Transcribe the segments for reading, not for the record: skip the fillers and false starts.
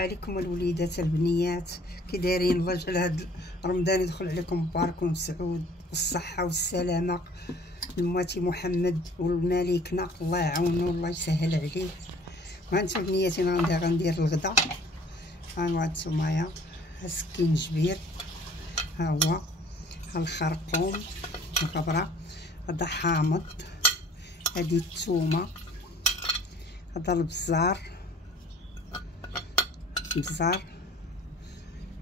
عليكم الوليدات البنيات، كي دايرين؟ الله يجعل هاد رمضان يدخل عليكم مبارك ومسعود بالصحه والسلامه. المواتي محمد والملكنا الله يعاونو والله يسهل عليه. وهانتو بنياتي غندير الغدا. ها هانتومايا سكين جبير، ها هو ها الخرقوم الغبره، هذا حامض، هادي الثومه، هذا البزار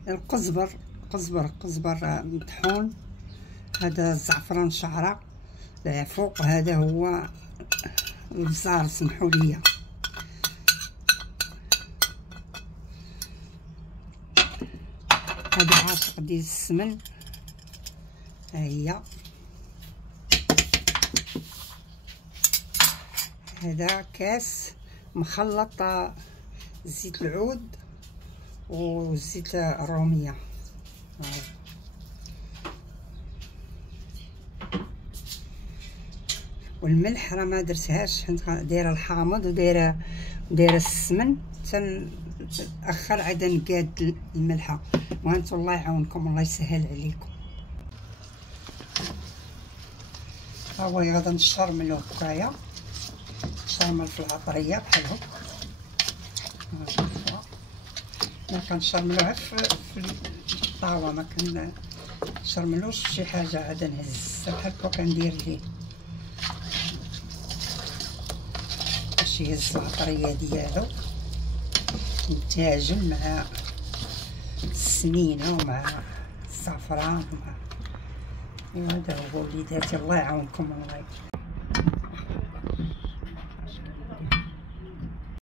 القزبر مطحون، هذا الزعفران شعره العفو، هذا هو البزار سمحوا لي. هذا عاشق ديال السمن، ها هي. هذا كاس مخلط زيت العود وزيت الروميه. والملح راه ما درتهاش، حيت دايره الحامض ودايره السمن، تنأخر عاد نقاد الملحه. وهانتو الله يعاونكم والله يسهل عليكم. ها هو غادا نشرملو هكايا، نشرمل في العطريه بحال هكا. ما كنشرملوها في الطاوه، ما كنشرملوش في شي حاجه عاد نهزها بحال هكا كندير ليه باش يهز العطريه ديالو يتاجن مع السمينه ومع الزعفران ومع. هذا هو وليداتي الله يعاونكم والله.